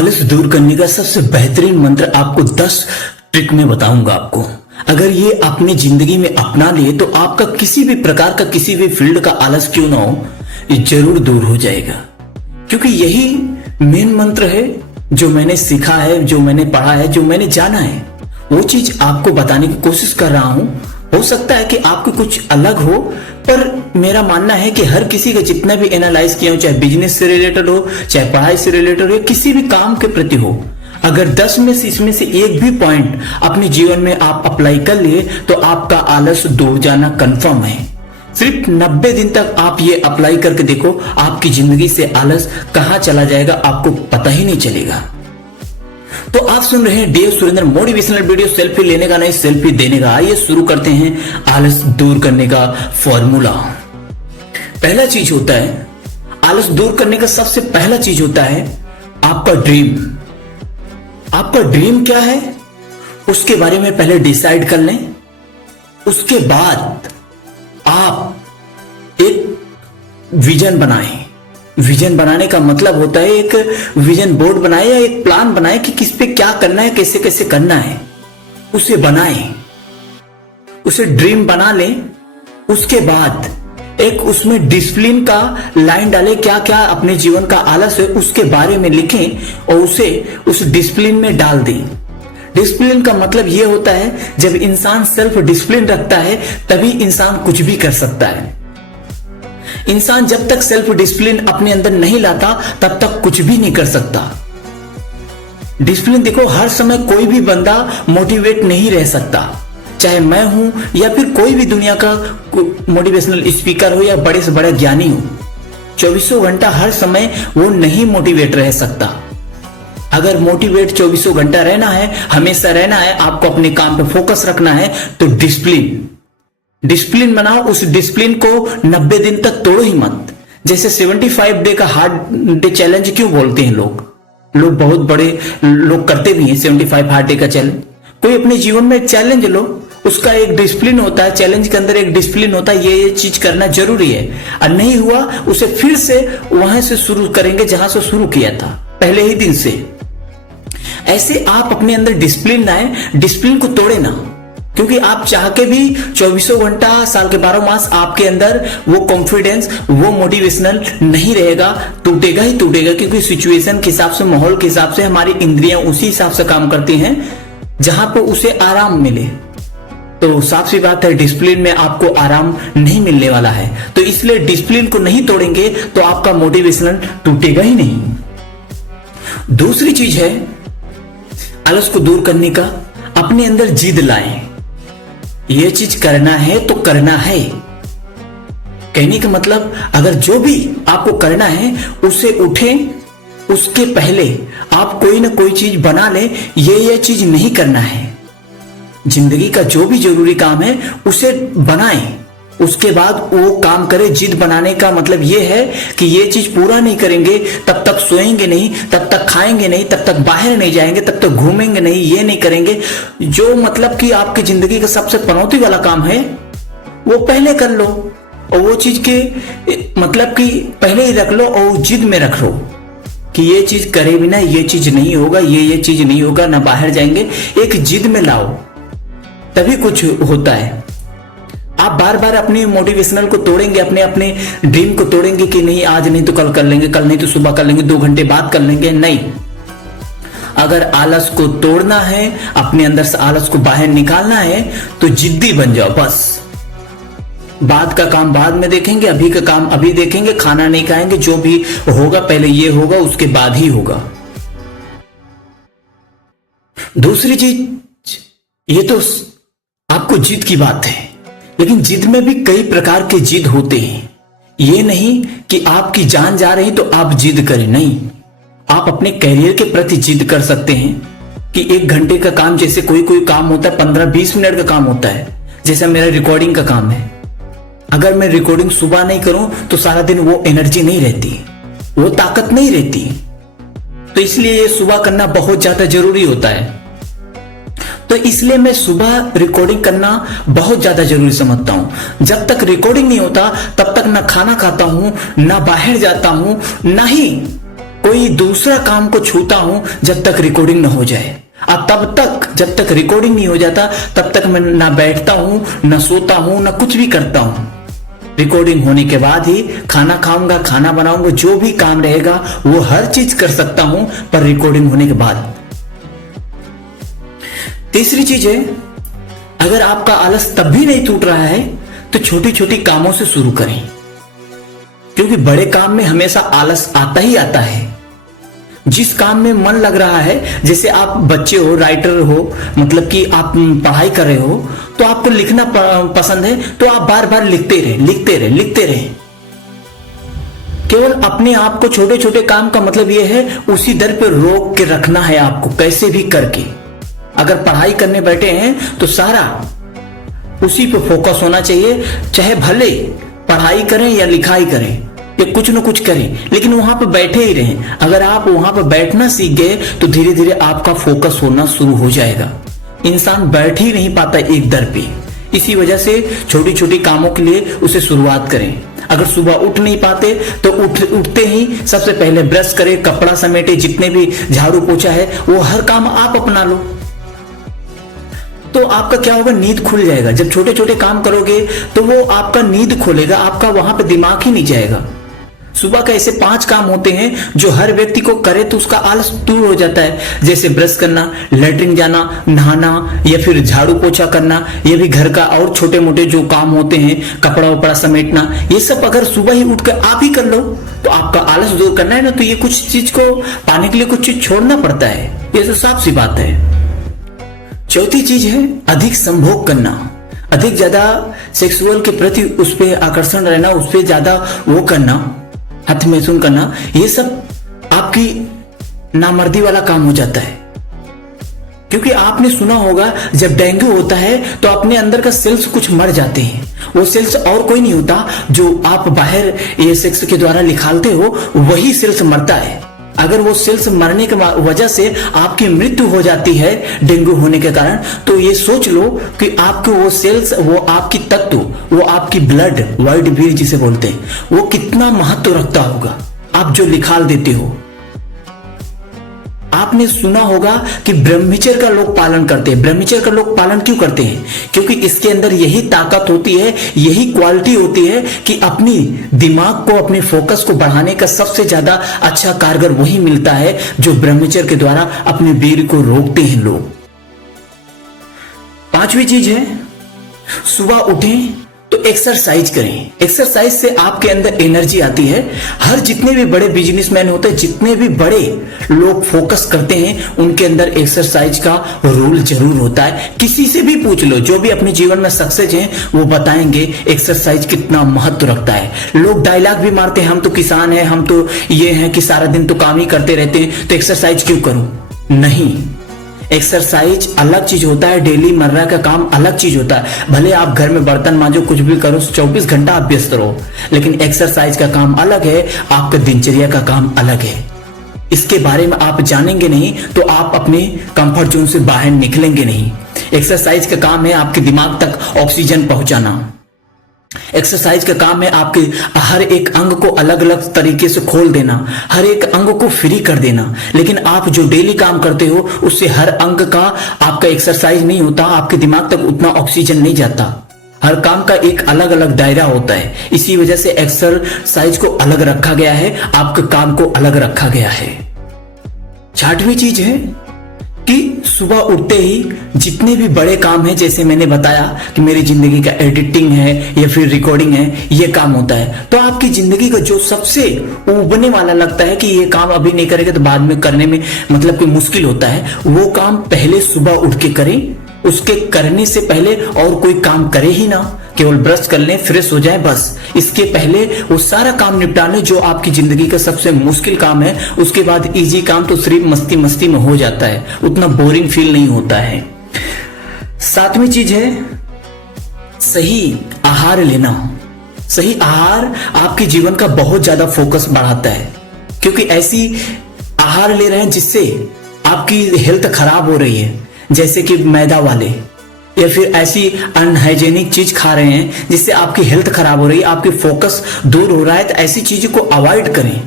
आलस दूर करने का सबसे बेहतरीन मंत्र आपको 10 ट्रिक में बताऊंगा आपको। अगर ये अपनी जिंदगी में अपना लिए तो आपका किसी भी प्रकार का किसी भी फील्ड का आलस क्यों ना हो, ये जरूर दूर हो जाएगा। क्योंकि यही मेन मंत्र है जो मैंने सीखा है, जो मैंने पढ़ा है, जो मैंने जाना है, वो चीज आपको बताने की कोशिश कर रहा हूं। हो सकता है कि आपको कुछ अलग हो, पर मेरा मानना है कि हर किसी का जितना भी एनालाइज किया हो, चाहे बिजनेस से रिलेटेड हो, चाहे पढ़ाई से रिलेटेड हो, किसी भी काम के प्रति हो, अगर 10 में से इसमें से एक भी पॉइंट अपने जीवन में आप अप्लाई कर लिए तो आपका आलस दूर जाना कंफर्म है। सिर्फ 90 दिन तक आप ये अप्लाई करके देखो, आपकी जिंदगी से आलस कहां चला जाएगा आपको पता ही नहीं चलेगा। तो आप सुन रहे हैं देव सुरेंद्र मोटिवेशनल वीडियो, सेल्फी लेने का नहीं सेल्फी देने का। आइए शुरू करते हैं आलस दूर करने का फॉर्मूला। पहला चीज होता है, आलस दूर करने का सबसे पहला चीज होता है आपका ड्रीम। आपका ड्रीम क्या है उसके बारे में पहले डिसाइड कर लें। उसके बाद आप एक विजन बनाएं। विजन बनाने का मतलब होता है एक विजन बोर्ड बनाए या एक प्लान बनाए कि किस पे क्या करना है, कैसे कैसे करना है, उसे बनाएं, उसे ड्रीम बना लें। उसके बाद एक उसमें डिसिप्लिन का लाइन डालें, क्या क्या अपने जीवन का आलस है उसके बारे में लिखें और उसे उस डिसिप्लिन में डाल दें। डिसिप्लिन का मतलब यह होता है जब इंसान सेल्फ डिसिप्लिन रखता है तभी इंसान कुछ भी कर सकता है। इंसान जब तक सेल्फ डिसिप्लिन अपने अंदर नहीं लाता तब तक कुछ भी नहीं कर सकता। डिसिप्लिन देखो, हर समय कोई भी बंदा मोटिवेट नहीं रह सकता, चाहे मैं हूं या फिर कोई भी दुनिया का मोटिवेशनल स्पीकर हो या बड़े से बड़ा ज्ञानी हो। 24 घंटा हर समय वो नहीं मोटिवेट रह सकता। अगर मोटिवेट 24 घंटा रहना है, हमेशा रहना है, आपको अपने काम पे फोकस रखना है, तो डिसिप्लिन बनाओ। उस डिसिप्लिन को 90 दिन तक तोड़ो ही मत। जैसे 75 डे का हार्ड डे चैलेंज क्यों बोलते हैं लोग बहुत बड़े लोग करते भी हैं 75 हार्ड डे का चैलेंज। कोई अपने जीवन में एक चैलेंज लो, उसका एक डिसिप्लिन होता है, चैलेंज के अंदर एक डिसिप्लिन होता है, ये चीज करना जरूरी है। और नहीं हुआ उसे फिर से वहां से शुरू करेंगे जहां से शुरू किया था, पहले ही दिन से। ऐसे आप अपने अंदर डिसिप्लिन लाए, डिसिप्लिन को तोड़े ना। क्योंकि आप चाह के भी 24 घंटा साल के 12 मास आपके अंदर वो कॉन्फिडेंस, वो मोटिवेशनल नहीं रहेगा, टूटेगा ही टूटेगा। क्योंकि सिचुएशन के हिसाब से, माहौल के हिसाब से हमारी इंद्रियां उसी हिसाब से काम करती हैं जहां पे उसे आराम मिले। तो साफ सी बात है, डिसिप्लिन में आपको आराम नहीं मिलने वाला है। तो इसलिए डिसिप्लिन को नहीं तोड़ेंगे तो आपका मोटिवेशनल टूटेगा ही नहीं। दूसरी चीज है आलस को दूर करने का, अपने अंदर जिद लाएं। ये चीज करना है तो करना है। कहने का मतलब, अगर जो भी आपको करना है उसे उठें, उसके पहले आप कोई ना कोई चीज बना ले, ये चीज नहीं करना है। जिंदगी का जो भी जरूरी काम है उसे बनाएं, उसके बाद वो काम करें। जिद बनाने का मतलब ये है कि ये चीज पूरा नहीं करेंगे तब तक सोएंगे नहीं, तब तक खाएंगे नहीं, तब तक बाहर नहीं जाएंगे, तब तक घूमेंगे नहीं, ये नहीं करेंगे। जो मतलब कि आपकी जिंदगी का सबसे पनौती वाला काम है वो पहले कर लो, और वो चीज के मतलब कि पहले ही रख लो और जिद में रख लो कि ये चीज करे बिना ये चीज नहीं होगा, ये चीज नहीं होगा, ना बाहर जाएंगे। एक जिद में लाओ तभी कुछ होता है। आप बार बार अपनी मोटिवेशनल को तोड़ेंगे, अपने ड्रीम को तोड़ेंगे कि नहीं आज नहीं तो कल कर लेंगे, कल नहीं तो सुबह कर लेंगे, 2 घंटे बाद कर लेंगे, नहीं। अगर आलस को तोड़ना है, अपने अंदर से आलस को बाहर निकालना है तो जिद्दी बन जाओ। बस बाद का काम बाद में देखेंगे, अभी का काम अभी देखेंगे। खाना नहीं खाएंगे, जो भी होगा पहले ये होगा, उसके बाद ही होगा। दूसरी चीज, ये तो आपको जिद की बात है, लेकिन जिद में भी कई प्रकार के जिद होते हैं। ये नहीं कि आपकी जान जा रही तो आप जिद करें, नहीं। आप अपने करियर के प्रति जिद कर सकते हैं कि 1 घंटे का काम, जैसे कोई काम होता है 15-20 मिनट का काम होता है। जैसे मेरा रिकॉर्डिंग का काम है, अगर मैं रिकॉर्डिंग सुबह नहीं करूं तो सारा दिन वो एनर्जी नहीं रहती, वो ताकत नहीं रहती। तो इसलिए सुबह करना बहुत ज्यादा जरूरी होता है। तो इसलिए मैं सुबह रिकॉर्डिंग करना बहुत ज्यादा जरूरी समझता हूं। जब तक रिकॉर्डिंग नहीं होता तब तक ना खाना खाता हूं, ना बाहर जाता हूं, ना ही कोई दूसरा काम को छूता हूं जब तक रिकॉर्डिंग ना हो जाए। अब तब तक जब तक रिकॉर्डिंग नहीं हो जाता तब तक मैं ना बैठता हूं, ना सोता हूं, ना कुछ भी करता हूं। रिकॉर्डिंग होने के बाद ही खाना खाऊंगा, खाना बनाऊंगा, जो भी काम रहेगा वो हर चीज कर सकता हूं, पर रिकॉर्डिंग होने के बाद। तीसरी चीज है, अगर आपका आलस तब भी नहीं टूट रहा है तो छोटी छोटी कामों से शुरू करें, क्योंकि बड़े काम में हमेशा आलस आता ही आता है। जिस काम में मन लग रहा है, जैसे आप बच्चे हो, राइटर हो, मतलब कि आप पढ़ाई कर रहे हो, तो आपको लिखना पसंद है तो आप बार बार लिखते रहे। केवल अपने आप को छोटे छोटे काम का मतलब यह है उसी दर पे रोक के रखना है आपको, कैसे भी करके। अगर पढ़ाई करने बैठे हैं तो सारा उसी पे फोकस होना चाहिए, चाहे भले पढ़ाई करें या लिखाई करें या कुछ न कुछ करें, लेकिन वहां पर बैठे ही रहें। अगर आप वहां पर बैठना सीख गए तो धीरे धीरे आपका फोकस होना शुरू हो जाएगा। इंसान बैठ ही नहीं पाता एक दर पे, इसी वजह से छोटी छोटी कामों के लिए उसे शुरुआत करें। अगर सुबह उठ नहीं पाते तो उठते ही सबसे पहले ब्रश करें, कपड़ा समेटे, जितने भी झाड़ू पोछा है वो हर काम आप अपना लो, तो आपका क्या होगा, नींद खुल जाएगा। जब छोटे छोटे काम करोगे तो वो आपका नींद खोलेगा, आपका वहां पे दिमाग ही नहीं जाएगा। सुबह का ऐसे 5 काम होते हैं जो हर व्यक्ति को करे तो उसका आलस दूर हो जाता है, जैसे ब्रश करना, लेटरिन जाना, नहाना, या फिर झाड़ू पोछा करना। ये भी घर का और छोटे मोटे जो काम होते हैं, कपड़ा वपड़ा समेटना, ये सब अगर सुबह ही उठकर आप ही कर लो तो आपका आलस दूर करना है ना, तो ये कुछ चीज को पाने के लिए कुछ चीज छोड़ना पड़ता है, ये तो साफ सी बात है। चौथी चीज है अधिक संभोग करना, अधिक ज्यादा सेक्सुअल के प्रति उस पर आकर्षण रहना, उस पर ज्यादा वो करना, हाथ में सुन करना, ये सब आपकी नामर्दी वाला काम हो जाता है। क्योंकि आपने सुना होगा जब डेंगू होता है तो अपने अंदर का सेल्स कुछ मर जाते हैं। वो सेल्स और कोई नहीं होता, जो आप बाहर ये सेक्स के द्वारा निकालते हो वही सेल्स मरता है। अगर वो सेल्स मरने की वजह से आपकी मृत्यु हो जाती है डेंगू होने के कारण, तो ये सोच लो कि आपके वो सेल्स, वो आपकी तत्व, वो आपकी ब्लड, वाइट ब्लड जिसे बोलते हैं, वो कितना महत्व रखता होगा आप जो निकाल देते हो। आपने सुना होगा कि ब्रह्मचर्य का लोग पालन करते हैं। ब्रह्मचर्य का लोग पालन क्यों करते हैं? क्योंकि इसके अंदर यही ताकत होती है, यही क्वालिटी होती है कि अपनी दिमाग को, अपने फोकस को बढ़ाने का सबसे ज्यादा अच्छा कारगर वही मिलता है जो ब्रह्मचर्य के द्वारा अपने वीर को रोकते हैं लोग। 5वीं चीज है, सुबह उठें तो एक्सरसाइज करें। एक्सरसाइज से आपके अंदर एनर्जी आती है। हर जितने भी बड़े बिजनेसमैन होते हैं, जितने भी बड़े लोग फोकस करते हैं, उनके अंदर एक्सरसाइज का रोल जरूर होता है। किसी से भी पूछ लो, जो भी अपने जीवन में सक्सेस हैं, वो बताएंगे एक्सरसाइज कितना महत्व रखता है। लोग डायलॉग भी मारते हैं, हम तो किसान हैं, हम तो ये हैं कि सारा दिन तो काम ही करते रहते हैं, तो एक्सरसाइज क्यों करूं? नहीं, एक्सरसाइज अलग चीज होता है, डेली मर्रा का काम अलग चीज होता है। भले आप घर में बर्तन मांजो, कुछ भी करो, 24 घंटा आप व्यस्त रहो, लेकिन एक्सरसाइज का काम अलग है, आपका दिनचर्या का काम अलग है। इसके बारे में आप जानेंगे नहीं तो आप अपने कंफर्ट जोन से बाहर निकलेंगे नहीं। एक्सरसाइज का काम है आपके दिमाग तक ऑक्सीजन पहुंचाना। एक्सरसाइज का काम है आपके हर एक अंग को अलग अलग तरीके से खोल देना, हर एक अंग को फ्री कर देना। लेकिन आप जो डेली काम करते हो उससे हर अंग का आपका एक्सरसाइज नहीं होता, आपके दिमाग तक उतना ऑक्सीजन नहीं जाता। हर काम का एक अलग अलग दायरा होता है, इसी वजह से एक्सरसाइज को अलग रखा गया है, आपके काम को अलग रखा गया है। 6वीं चीज है कि सुबह उठते ही जितने भी बड़े काम हैं, जैसे मैंने बताया कि मेरी जिंदगी का एडिटिंग है या फिर रिकॉर्डिंग है, ये काम होता है, तो आपकी जिंदगी का जो सबसे उबने वाला लगता है कि ये काम अभी नहीं करेंगे तो बाद में करने में मतलब कि मुश्किल होता है, वो काम पहले सुबह उठ के करें। उसके करने से पहले और कोई काम करे ही ना, केवल ब्रश कर लें, फ्रेश हो जाए, बस। इसके पहले वो सारा काम निपटा लें जो आपकी जिंदगी का सबसे मुश्किल काम है। उसके बाद इजी काम तो सिर्फ मस्ती मस्ती में हो जाता है, उतना बोरिंग फील नहीं होता है। 7वीं चीज है सही आहार लेना। सही आहार आपके जीवन का बहुत ज्यादा फोकस बढ़ाता है, क्योंकि ऐसी आहार ले रहे हैं जिससे आपकी हेल्थ खराब हो रही है, जैसे कि मैदा वाले या फिर ऐसी अनहाइजेनिक चीज खा रहे हैं जिससे आपकी हेल्थ खराब हो रही है, आपकी फोकस दूर हो रहा है, तो ऐसी चीजों को अवॉइड करें।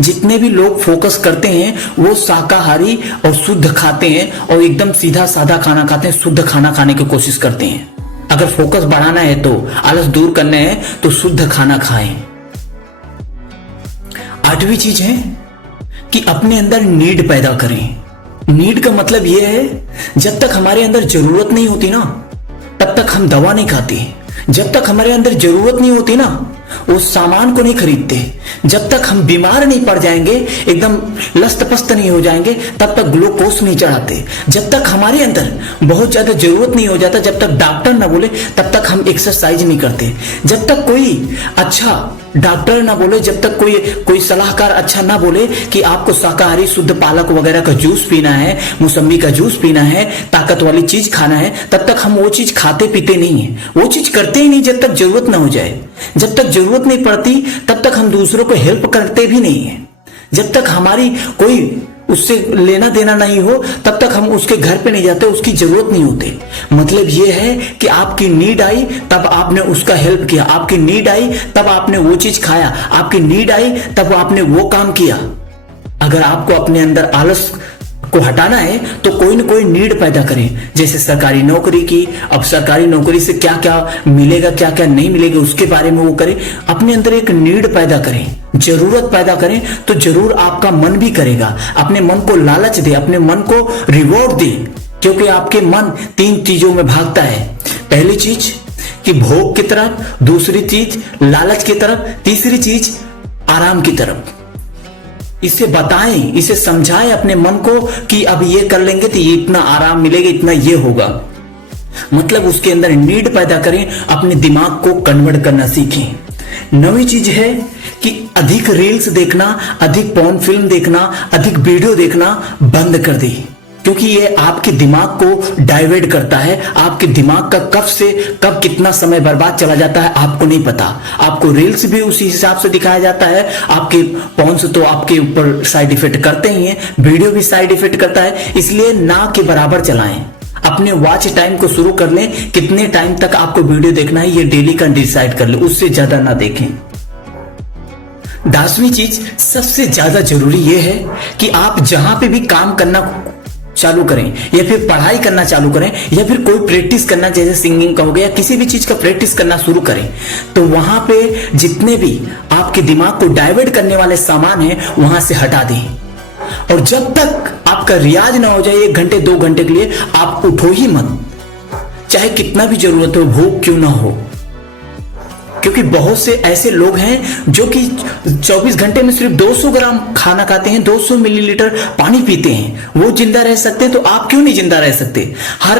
जितने भी लोग फोकस करते हैं वो शाकाहारी और शुद्ध खाते हैं और एकदम सीधा साधा खाना खाते हैं, शुद्ध खाना खाने की कोशिश करते हैं। अगर फोकस बढ़ाना है तो आलस दूर करना है तो शुद्ध खाना खाएं। आठवीं चीज है कि अपने अंदर नीड पैदा करें। नीड का मतलब यह है जब तक हमारे अंदर जरूरत नहीं होती ना तब तक हम दवा नहीं खाते। जब तक हमारे अंदर जरूरत नहीं होती ना उस सामान को नहीं खरीदते। जब तक हम बीमार नहीं पड़ जाएंगे, एकदम लस्त पस्त नहीं हो जाएंगे, तब तक ग्लूकोज नहीं चढ़ाते। जब तक हमारे अंदर बहुत ज्यादा जरूरत नहीं हो जाता, जब तक डॉक्टर ना बोले तब तक हम एक्सरसाइज नहीं करते। जब तक कोई अच्छा डॉक्टर ना बोले, जब तक कोई सलाहकार अच्छा ना बोले कि आपको शाकाहारी शुद्ध पालक वगैरह का जूस पीना है, मौसम्बी का जूस पीना है, ताकत वाली चीज खाना है, तब तक हम वो चीज खाते पीते नहीं है। वो चीज करते ही नहीं जब तक जरूरत ना हो जाए। जब तक जरूरत नहीं पड़ती तब तक हम दूसरों को हेल्प करते भी नहीं है। जब तक हमारी कोई उससे लेना देना नहीं हो तब तक हम उसके घर पे नहीं जाते, उसकी जरूरत नहीं होती। मतलब यह है कि आपकी नीड आई तब आपने उसका हेल्प किया, आपकी नीड आई तब आपने वो चीज खाया, आपकी नीड आई तब आपने वो काम किया। अगर आपको अपने अंदर आलस को हटाना है तो कोई ना कोई नीड पैदा करें। जैसे सरकारी नौकरी की, अब सरकारी नौकरी से क्या क्या मिलेगा क्या क्या नहीं मिलेगा उसके बारे में वो करें। अपने अंदर एक नीड पैदा करें, जरूरत पैदा करें तो जरूर आपका मन भी करेगा। अपने मन को लालच दे, अपने मन को रिवॉर्ड दे, क्योंकि आपके मन 3 चीजों में भागता है। पहली चीज कि भोग की तरफ, दूसरी चीज लालच की तरफ, तीसरी चीज आराम की तरफ। इसे बताएं, इसे समझाएं अपने मन को कि अब ये कर लेंगे तो ये इतना आराम मिलेगा, इतना ये होगा। मतलब उसके अंदर नीड पैदा करें, अपने दिमाग को कन्वर्ट करना सीखें। 9वीं चीज है कि अधिक रील्स देखना, अधिक पॉर्न फिल्म देखना, अधिक वीडियो देखना बंद कर दें, क्योंकि ये आपके दिमाग को डाइवर्ट करता है। आपके दिमाग का कब से कब कितना समय बर्बाद चला जाता है आपको नहीं पता। आपको रील्स भी उसी हिसाब से दिखाया जाता है, आपके पॉर्न से तो आपके ऊपर साइड इफेक्ट करते ही हैं, वीडियो भी साइड इफेक्ट करता है। इसलिए ना के बराबर चलाएं। अपने वॉच टाइम को शुरू कर लें, कितने टाइम तक आपको वीडियो देखना है ये डेली का डिसाइड कर ले, उससे ज्यादा ना देखें। 10वीं चीज सबसे ज्यादा जरूरी यह है कि आप जहां पे भी काम करना चालू करें या फिर पढ़ाई करना चालू करें या फिर कोई प्रैक्टिस करना, जैसे सिंगिंग का हो गया, किसी भी चीज का प्रैक्टिस करना शुरू करें, तो वहां पे जितने भी आपके दिमाग को डाइवर्ट करने वाले सामान हैं वहां से हटा दें। और जब तक आपका रियाज ना हो जाए 1 घंटे 2 घंटे के लिए, आप उठो ही मत, चाहे कितना भी जरूरत हो, भूख क्यों ना हो। क्योंकि बहुत से ऐसे लोग हैं जो कि 24 घंटे में सिर्फ 200 ग्राम खाना खाते हैं, 200 मिलीलीटर पानी पीते हैं, वो जिंदा रह सकते हैं, तो आप क्यों नहीं जिंदा रह सकते। हर